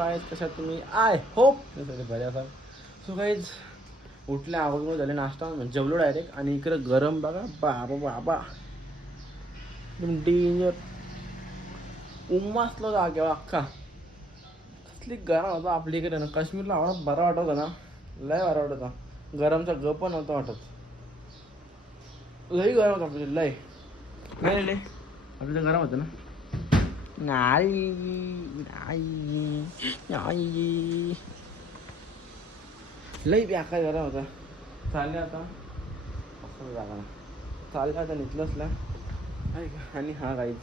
Guys कशा तुम्ही I hope बरे असाल. सो गाईज उठल्या अगोदर झाले नाश्ता जेवलो डायरेक्ट. आणि इकडं गरम बघा बाबा बाबा एकदम डेंजर उमासलो जागेवर अख्खा. कसली गरम होता आपल्या इकडे ना. काश्मीरला हवा बरा वाटत होता ना. लय बरा वाटत होता. गरमचा ग पण नव्हता वाटत. लई गरम होतं आपल्याला लय नाही लय आपल्याला गरम होतं ना. नाही नाही नाही लई बेकार गरम होता. चालले आता असं जागा ना चालले आता निघलंचला. आणि हा गाईज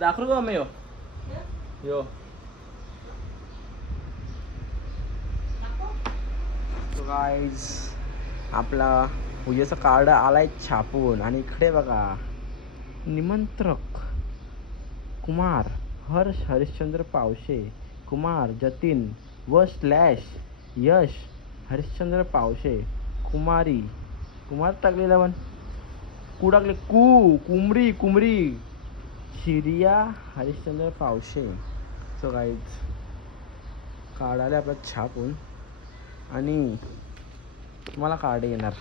दाखवू का मी यो गाईज आपला पूजेचा कार्ड आलाय छापून. आणि इकडे बघा निमंत्रक कुमार हर्ष हरिश्चंद्र पावशे कुमार जतीन व स्लॅश यश हरिश्चंद्र पावशे कुमारी कुमार टाकलेला पण कू टाकले Kumari Kumari Shiriya Harishchandra Pawshe. So guys card आले आपल्याला छापून. आणि तुम्हाला कार्ड येणार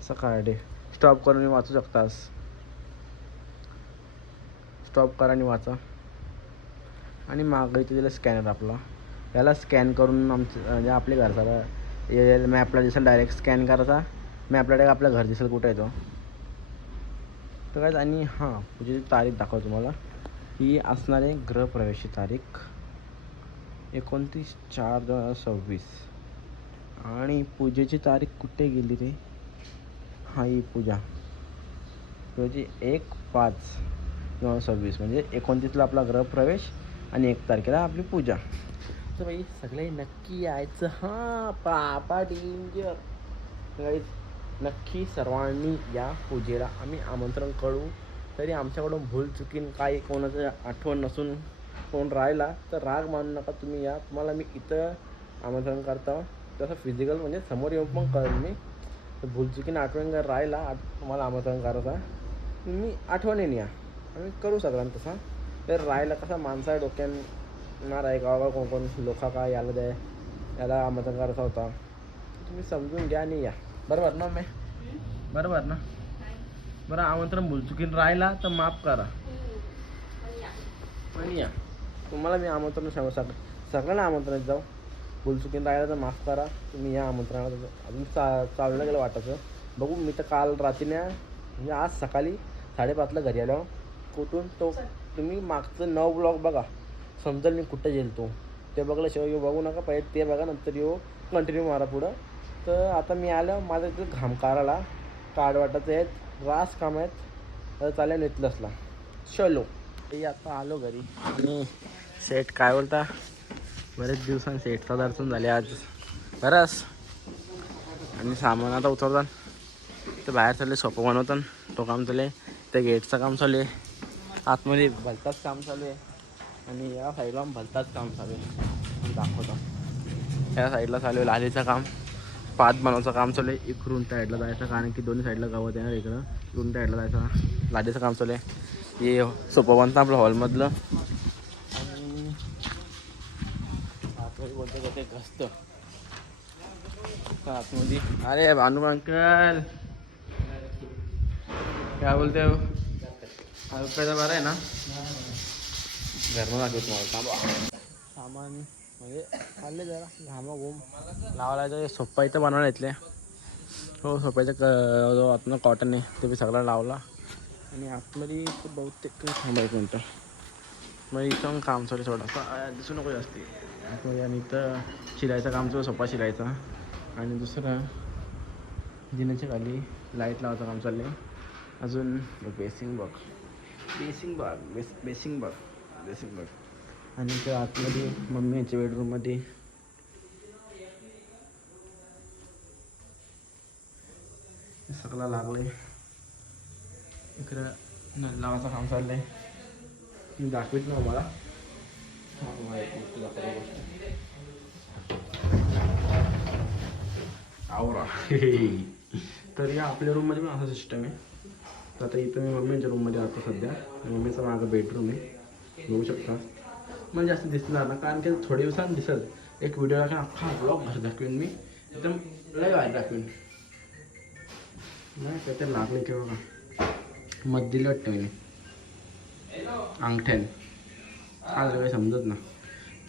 असं कार्ड आहे. स्टॉप करून वाचू शकतास. स्टॉप करा आणि वाचा. आणि मागं इथे दिलं स्कॅनर आपला. याला स्कॅन करून आमचं म्हणजे आपल्या घरचा मॅपला दिसेल. डायरेक्ट स्कॅन करायचा मॅपला डायरेक्ट आपलं घर दिसेल कुठं येतो तर काय. आणि हां पूजेची तारीख दाखवतो तुम्हाला. ही असणार आहे गृहप्रवेशाची तारीख 29/4/2026. आणि पूजेची तारीख कुठे गेली रे. हां ही पूजा पूजेची 1/5/2026 म्हणजे 29ला आपला गृहप्रवेश आणि 1 तारखेला आपली पूजा. तर बाई सगळे नक्की यायचं. हां पापा डेंजर गाईज नक्की सर्वांनी या पूजेला आम्ही आमंत्रण करू. तरी आमच्याकडून भूल चुकीन काही कोणाचं आठवण नसून कोण राहिला तर राग मानू नका. तुम्ही या. तुम्हाला मी इथं आमंत्रण करतो. तसं फिजिकल म्हणजे समोर येऊन पण करेन मी. तर भूल चुकीन आठवण जर राहिला तुम्हाला आमंत्रण करायचा तुम्ही आठवणीने या. आम्ही करू सगळ्यांना तसा. तर राहिला कसा माणसा डोक्यात आहे गावा कोण कोण लोका काय याला द्या याला आमंत्रण करायचा होता. तुम्ही समजून घ्या आणि या. बरोबर ना मी बरोबर ना. बरं आमंत्रण भूल चुकीन राहिला तर माफ करा पण या. तुम्हाला मी आमंत्रण सगळ्यांना आमंत्रण जाऊ. भूल चुकीन राहिला तर माफ करा. तुम्ही या आमंत्रणाला. अजून चाललं गेलं वाटायचं बघू. मी तर काल रात्रीने म्हणजे आज सकाळी 5:30ला घरी आलो. कुठून तो तुम्ही मागचं 9 ब्लॉग बघा समजेल मी कुठं गेलो तो. ते बघल्याशिवाय येऊ बघू नका. पहिले ते बघा नंतर येऊ कंटिन्यू मारा पुढं. तर आता मी आलं माझं इथं घाम काराला कार्ड वाटायचं आहेत रास काम आहेत. तर चालेल नेतलंसला चलो. ते आता आलो घरी. आणि सेट काय बोलता बरेच दिवसांनी सेटचा दर्शन झाले आज बरंच. आणि सामान आता उतरतात तर बाहेर चालले सोपं बनवतात तो काम चालू आहे. ते गेटचं काम चालू आहे. आतमध्ये भलताच काम चालू आहे. आणि या साईडला भलताच काम चालू आहे दाखवतो. या साईडला चालू आहे लालीचं काम. पात बनवायचं काम चालू आहे. इकडून त्या साईडला जायचं कारण की दोन्ही साईडला गवत येणार. इकडं इकडून त्या साईडला जायचं लालीचं काम चालू आहे. हे सोपं बनतं आपलं हॉलमधलं. आणि आतमध्ये बोलतो का ते घसतं आतमध्ये. अरे भानू अंकल काय बोलते रुपयाचा बरं आहे ना. घरनं दाखवतो तुम्हाला थांबा. सामान म्हणजे खाल्ले जरा घामा घुम लावायचं. सोप्पा इथं बनवायला येतले हो. सोप्याचं जो आतनं कॉटन आहे ते बी सगळं लावला. आणि आतमध्ये बहुतेक थांबायचं नंतर मग इथं काम चालू थोडंसं दिसू नको जास्ती. आणि इथं शिलायचं काम चालू सोप्पा शिलायचा. आणि दुसरं जिन्याच्या खाली लाईट लावायचं काम चाललं आहे. अजून बेसिंग बघ आणि त्या आतमध्ये मम्मीच्या बेडरूममध्ये सगळं लागलंय. इकडं नळ लावायचं काम चाललंय. मी दाखवित ना मला आवरा. तर या आपल्या रूममध्ये पण असा सिस्टम आहे. तर आता इथं मी मम्मीच्या रूममध्ये राहतो सध्या. मम्मीचं मागं बेडरूम आहे बघू शकता. म्हणजे जास्त दिसणार ना, कारण की थोड्या दिवसांनी दिसेल. एक व्हिडिओ दाखवेन, अख्खा ब्लॉग घर दाखवेन मी, एकदम लय वाईट दाखवेन. नाही काहीतरी लागले की बघा, मत दिलं वाटतं मी अंगठ्याने, आज काही समजत ना.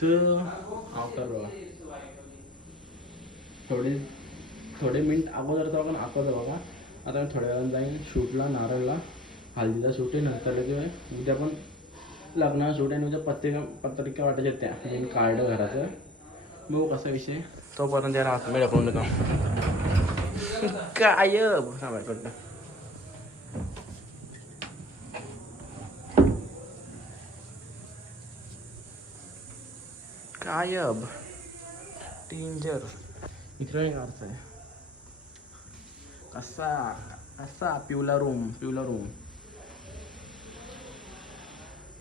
तर अवतार बघा, थोडे मिनिट अगोदरचा बघा, अगोदर बघा. आता मी थोड्या वेळानं जाईन शूटला, नारळला, हल्दीचा शूट आहे. नंतर लगे उद्या पण लग्नाला शूट आहे. उद्या पत्रिका वाटायच्या त्या, मी काढलं घराचं. बघू कसा विषय, तोपर्यंत याला आतमध्ये ढकलून देतो. गायब बाहेर पडतं. गायब, डेंजर. इकडे अर्थ आहे कसा कसा पिवला रूम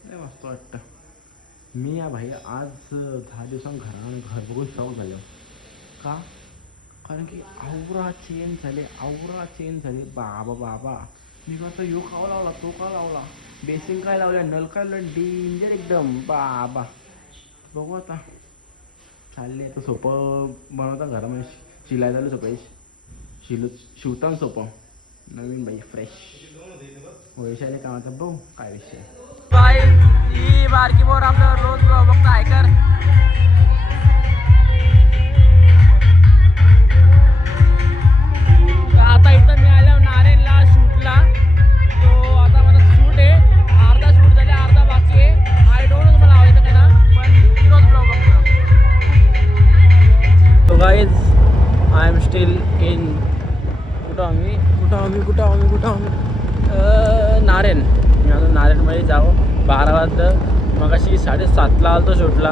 लय मस्त वाटतं. मी या भाई आज 10 दिवसांनी घर बघून शॉक झालो. का? कारण की आवरा चेंज झाले. बाबा मी आता यो खावा लावला, तो का लावला, बेसिंग काय लावलं, नल काय लावलं, डेंजर एकदम. बाबा बघू आता चालले. तर सोपं बनवता घरामध्ये, शिलाय झालं सोपं, शिवताना सोपं. नवीन बाई फ्रेश वैशाली कामाचा. बघू काय विषय. ही बारकी बोर आपलं रोज बघता ऐकर. आता इथं मी आलो नारेनला शूटला. तो आता मला शूट आहे, अर्धा शूट झाले, अर्धा बाकी आहे. आय डोंट नो मला आवडतं काय ना, पण मी रोज ब्लॉग बघतो. So guys, I am still in कुठं आम्ही नारेन. मी अजून नारेनमध्ये जावं. 12 वाजलं. मग अशी 7:30ला आलो तो शूटला.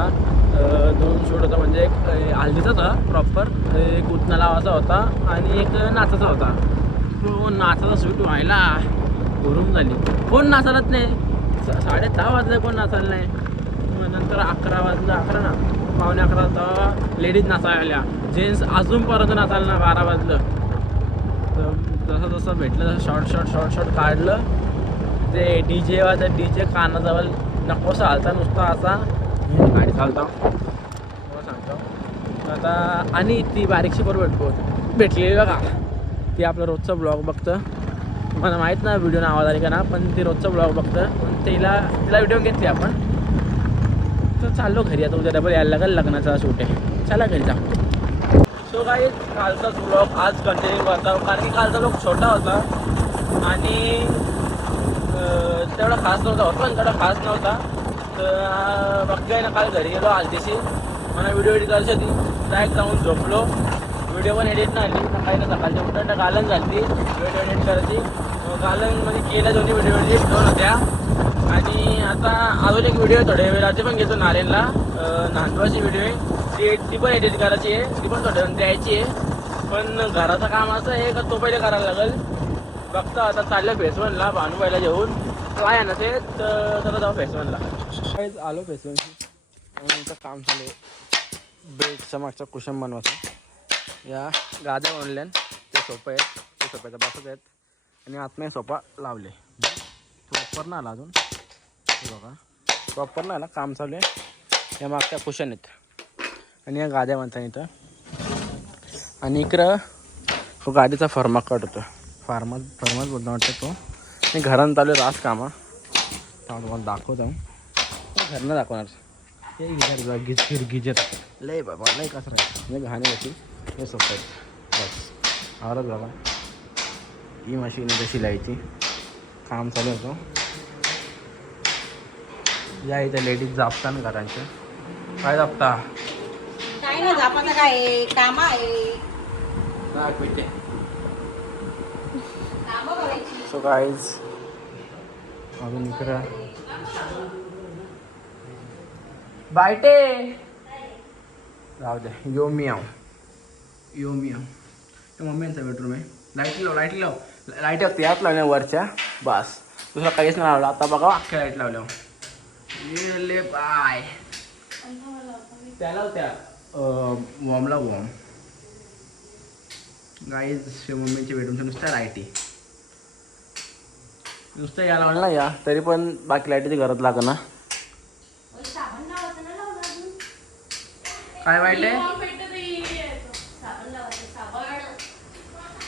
2 शूट होता, म्हणजे एक हल्दीचा होता प्रॉपर, एक उतना लावाचा होता आणि एक नाचाचा होता. तो नाचाचा शूट व्हायला घुरूम झाली. कोण नाचालच नाही. 10:30 वाजले, कोण नाचायला नाही. मग नंतर 11 वाजलं, 11 ना पावणे 11 तर लेडीज नाचायला आल्या. जेंट्स अजूनपर्यंत नाचायला ना 12 वाजलं. तर जसं भेटलं तसं शॉर्ट काढलं. ते डीजे कानाजवळ नकोसा हालता, नुसता असा गाडी चालता सांगतो आता. आणि ती बारीकशी बरोबर भेटलेली बघा, ती आपलं रोजचा ब्लॉग बघतं. मला माहीत ना व्हिडिओ आवाज आली का ना, पण ती रोजचा ब्लॉग बघतं. पण तिला व्हिडिओ घेतली आपण. तर चाललो घरी. आता उद्या डबल यायला लागेल, लग्नाचा शूट आहे. चला घरी जा. सो काही कालचा ब्लॉग आज कंटिन्यू करतो, कारण की कालचा ब्लॉग छोटा होता आणि तेवढा खास नव्हता. पण तेवढा खास नव्हता. तर बघताय ना, काल घरी गेलो हल्दीशी. मला व्हिडिओ एडिट करायची होती. डायरेक्ट जाऊन झोपलो. व्हिडिओ पण एडिट नाही आली. काही ना सकाळच्या उठून गालन झाली व्हिडिओ एडिट करायची. गालनमध्ये केल्या दोन्ही व्हिडिओ एडिट 2 होत्या. आणि आता अजून एक व्हिडिओ थोड्या वेळाची पण घेतो नारेनला, नांदवाची व्हिडिओ आहे. ती पण एडिट करायची आहे. ती पण थोड्या द्यायची आहे. पण घराचं काम असं आहे का, तो पहिले करायला लागेल. बघता आता चाललं फेसवनला भानूबाईला घेऊन. काय आहे ना ते, तर चला जाऊ फेसवनला. काहीच आलो फेसवनशी. नंतर काम चालू आहे बेडच्या मागचा कुशन बनवायचा. या गाद्या बनल्या, ते सोपं आहेत, ते सोप्याचा बसत आहेत. आणि आतमध्ये सोफा लावले. प्रॉपर ना आला अजून, बघा प्रॉपर ना आला, काम चालू आहे. या मागच्या कुशन आहेत आणि या गाद्या बनतात इथं. आणि इकडं तो गाडीचा फर्मा कट होतो. फार्मच बोलतो वाटतं तो. मी घरानं चालू रास कामा तुम्हाला दाखवतो. घरनं दाखवणार. हे गिजर लय बाबा लय कसं राहील घाणे होती. हे सोपं बस आवरच बाबा. ही मशीन आहे शिलाईची, काम चालू होतं. या इथं लेडीज जापता ना घरांच्या. काय जापता? काय ना जापाचं काय काम आहे. सो गाईज अजून इकडं बायटे राहू द्या. यो मी आव ते मम्मींचा बेडरूम आहे. लाईट असते यात लावल्या वरच्या, बस दुसरा काहीच नाही लावलं. आता बघा अख्ख्या लाईट लावल्या. ये बाय त्याला होत्या वॉर्मला वॉर्म. गाईज मम्मीच्या बेडरूमच्या नुसत्या लाईटी, नुसतं या लावलं ना या, तरी पण बाकी लाईटीची गरज लागेल ना. काय वाईट आहे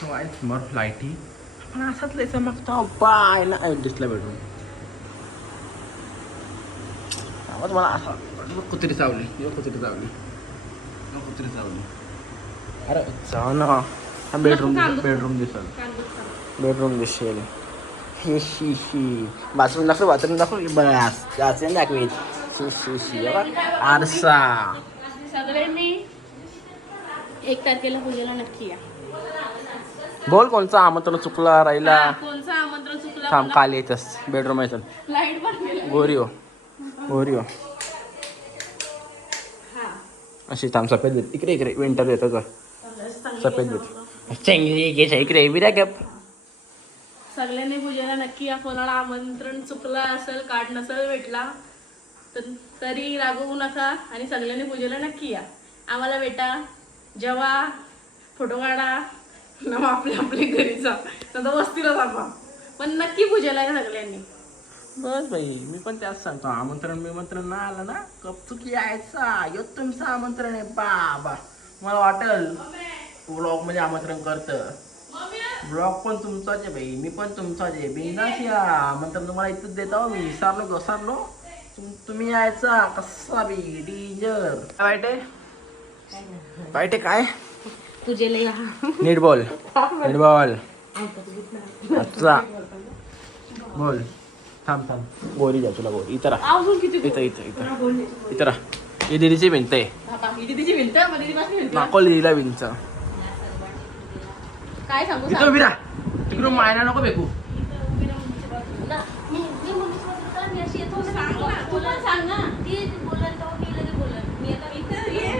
वाईट मग लाईटी पण असाच लयचा मागतो बाय ना दिसला बेडरूम आवाज मला असा कुत्री चावली कुत्री चावली कुत्री चावली अरे जाऊ ना हा बेडरूम दिसल बेडरूम दिसेल शी शी शी बाथरूम दाखव बस जायचं दाखवेल शी शी शी आरसा सगळ्यांनी 1 तारखेला पूजेला नक्की या. बोल कोणचं आमंत्रण चुकला राहिला कोणचं आमंत्रण चुकलं थांब काल येतस बेडरूम येतं लाईट पण गेलं. गोरी अशी थांब सफेद बेत इकडे विंटर येतं का सफेद बेत चांगली घे इकडे विरा गप सगळ्यांनी पूजेला नक्की या. कोणाला आमंत्रण चुकलं असेल कार्ड नसेल भेटला तर तरी रागवू नका आणि सगळ्यांनी पूजेला नक्की या. आम्हाला भेटा जेव्हा फोटो काढा न मग आपल्या घरी जा नंतर वस्तीला जावा पण नक्की पूजेला या सगळ्यांनी. बस भाई मी पण त्याच सांगतो आमंत्रण ना आलं ना कपचुकी यायचा यो तुमचं आमंत्रण आहे बाबा मला वाटेल ब्लॉग मध्ये आमंत्रण करतं ब्लॉग पण तुमचाच आहे भाई मी पण तुमचाच आहे बिंदास या आमंत्रण तुम्हाला इथंच देता मी घसारलो तुम्ही यायचा कसा बी डीजर वाईट आहे काय पूजेला या. नीट बोल अच्छा बोल थांब गोरी जा तुला गोरी इतर अजून किती इतर ही दिदीची भिंत आहे तिची भिंत भिंत नाकोल दिदीला भिंत काय सांगू इथं उभी राहा तिकडून मायना नको भेकू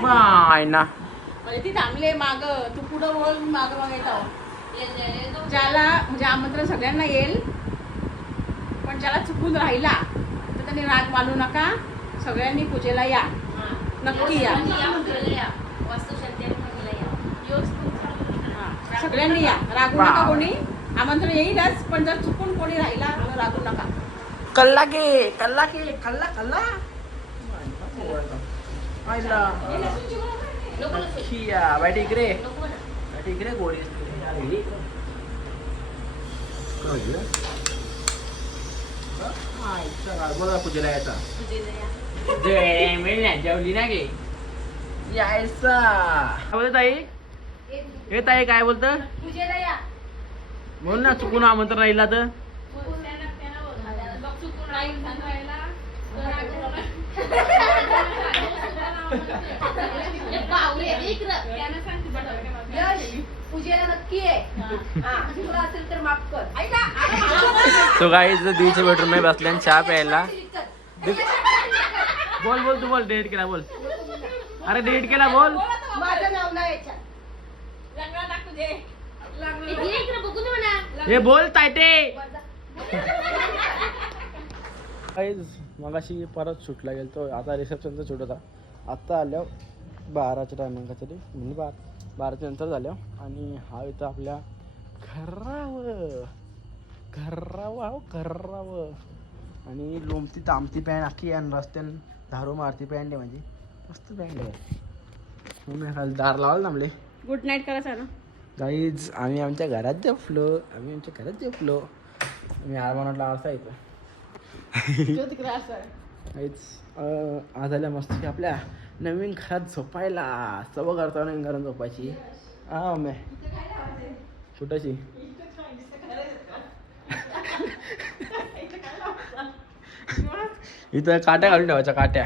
मायना म्हणजे ती थांबले माग तू पुढं बोल माग येतो ज्याला म्हणजे आमंत्रण सगळ्यांना येईल पण ज्याला चुकून राहिला तर त्यांनी राग मानू नका सगळ्यांनी पूजेला या नक्की या सगळ्यांनी या रागू नका कोणी आमंत्रण येईलच पण जर चुकून कोणी राहिला तर रागू नका कल्ला बैठ इकडे गोळी बोला पूजेला यायचा जेवली ना गे यायचा काय बोलत ताई हे ताई काय बोलत पूजेला या बोल ना चुकून आमंत्रण राहिला तर चुकून राहिला पूजेला नक्की असेल तर माफ कर तो गाईज दीदीच्या बेडरूम मध्ये बसल्या चहा प्यायला बोल तू बोल डिलीट केला बोल अरे डिलीट केला बोल माझं नाव नाही हे बोल तायटे मगाशी परत सुटला गेलो आता रिसेप्शनचा शूट होता आत्ता आल्यावर 12च्या टायमिंग तरी म्हणजे 12च्या नंतर झाल्यावर आणि हा इथं आपल्या घरावं आणि लोमती तामती पॅन्ट अख्खी आणि रस्त्यान धारू मारती पॅन्ट आहे माझी मस्त पॅन्ट आहे म्हणून खाली दार लावायला थांबले गुड नाईट करा सर गाईज आम्ही आमच्या घरात झोपलो आम्ही आरमानातला आरसा येतो आज आल्या मस्त आपल्या नवीन घरात झोपायला सवय करतो नवीन घरात झोपायची हा मम्मी कुठाची इथं काट्या घालून ठेवायच्या काट्या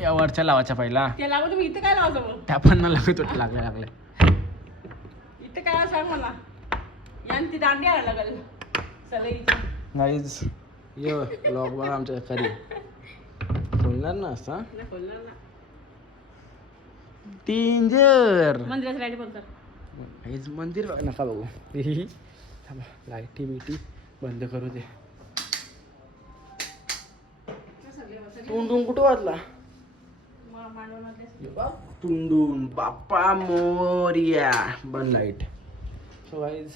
या वरच्या लावायच्या पहिला इथं काय लावायचं त्या पण ना लागत लागल्या इथं काय सांग मला यान ती दांडी आणायला लागेल सलईची गाईज ये ब्लॉग बघा आमच्या खरी बोलणार ना असा डेंजर मंदिराची लाईट बंद कर गाईज मंदिर नका बघू थांबा लाईटी बिटी बंद करू दे टुंडून कुठं वाजला टुंडून बाप्पा मोरिया बंद लाईट सो गाईज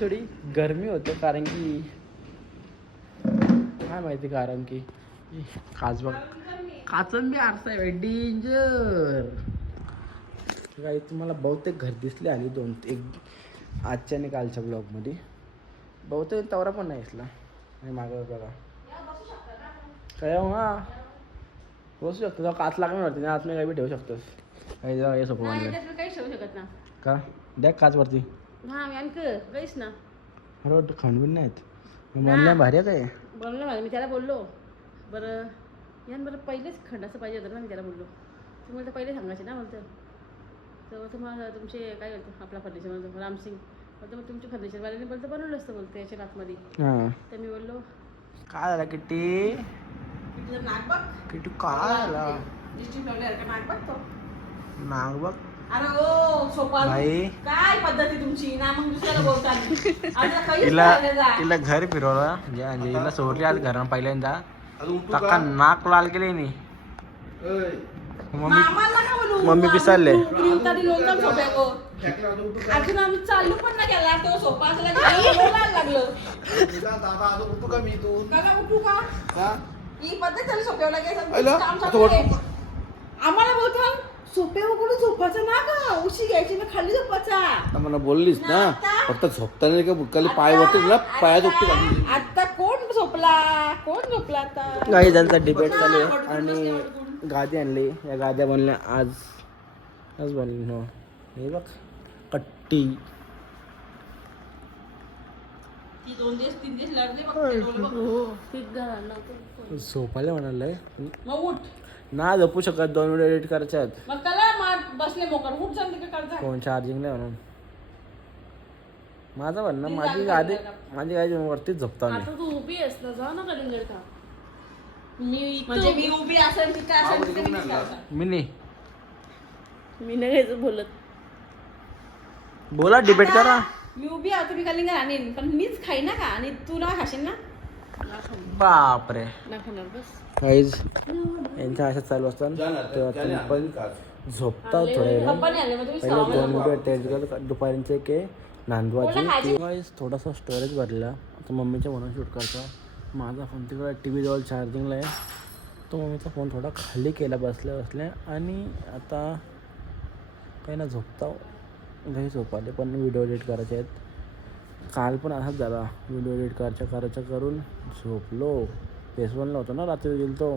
थोडी गरमी होते कारण की काय माहिती कारण की काच बघ, काचन बी आरसा आहे डेंजर. काही तुम्हाला बहुतेक घर दिसले आणि दोन एक आजच्या आणि कालच्या ब्लॉगमध्ये. बहुतेक तवरा पण नाही दिसला. नाही मागं बघा काय हा बसू शकतो. तेव्हा काच लागणार होती ना, आतमध्ये काही बी ठेवू शकतोस. काही जेव्हा हे सोपं नाही म्हणलं त्याच्यात काही ठेवू शकत ना. का द्या काचवरती. हा मी आणख काहीच ना. अरे वाटतं खंडबीन नाहीत म्हणल्या भारी आहे काय. बोललो ना मी त्याला बोललो बरं यान बरं पहिलेच खंडाचं पाहिजे होतं ना. मी त्याला बोललो तुम्हाला तर पहिले सांगायचे ना बोलतं. तर तुम्हाला तुमचे काय होतं आपला फर्निचर म्हणतो रामसिंग बोलतो मग तुमचे फर्निचरवाल्याने बोलतं बनवलं असतं बोलतं याच्या आतमध्ये. हां तर मी बोललो काय झालं किट्टी. तुझं नाक बघ किट्टी काय झाला लिस्टिंग ठेवल्यासारखं नाक बघ तो. नाग बघ अरे ओ सोपा बाई. काय पद्धती तुमची ना मग दुसऱ्याला बोलता. तिला घर फिरवलं म्हणजे हिला सोडली आज घरानं पहिल्यांदा. टक्का नाक लाल केले नी. मम्मी पिसाले. अजून आम्ही चालू पण नाही केला तो सोपा लागलं. उठू का ही पद्धत झाली सोप्याला आम्हाला बोलतो सोप्या वगैरे झोपायचा ना का उशी घ्यायची ना खाली झोपायचा. मला बोललीस ना फक्त झोपताना का बुक्काली पाय वरती ना पाया झोपते. आता कोण झोपला आता काही त्यांचा डिबेट चालू आहे आणि गादी आणली. या गाद्या बनल्या आज बनली हो. हे बघ कट्टी. ती 2 दिवस 3 दिवस लागले झोपायला म्हणालंय मग उठ ना झोपू शकत. 2 व्हिडिओ एडिट करायचे आहेत. मग त्याला बसले मोकर उठ सांगते का करता. फोन चार्जिंग नाही म्हणून माझं म्हणणं माझी गादी वरतीच झोपता मी. आता तू उभी आहेस ना जा ना कलिंगड खा. म्हणजे मी उभी असेल ती काय असेल मी नाही घ्यायचं बोलत. बोला डिबेट करा. मी उभी आहे तुम्ही कलिंगड आणीन पण मीच खाईन ना का आणि तू ना खाशील ना. बापरे ना खाणार बस. काहीच यांच्या अशा चालू असतात तेव्हा तुम्ही पण झोपता थोड्या वेळा. पहिले 2 व्हिडिओ टेस्ट दुपारीचे के नांदवाची. थोडासा स्टोरेज भरला आता मम्मीच्या फोनवर शूट करतो. माझा फोन तिकडे टी व्ही जवळ चार्जिंगला आहे. तो मम्मीचा फोन थोडा खाली केला बसल्या आणि आता काही ना झोपता घरी झोपाले पण व्हिडिओ एडिट करायचे आहेत. काल पण असाच झाला व्हिडिओ एडिट करायच्या करून झोपलो. फेसवनला होतो ना रात्री गेलो तो.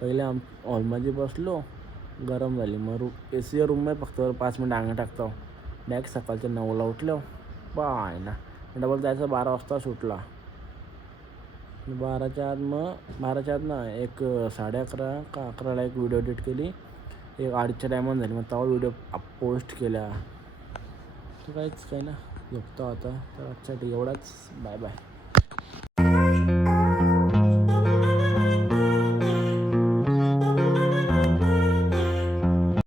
पहिले हॉलमध्ये बसलो गरम झाली मग AC रूममध्ये फक्त 5 मिनिट अंग टाकतो. डायरेक्ट सकाळच्या 9ला उठलो बाय ना डबल जायचं 12 वाजता सुटला. 12च्या आत ना एक 11:30 का 11ला एक व्हिडिओ एडिट केली. एक 8च्या टायमानं झाली मग तेव्हा व्हिडिओ पोस्ट केल्या. तर काही ना झोपतो आता. तर आजसाठी एवढाच. Bye bye.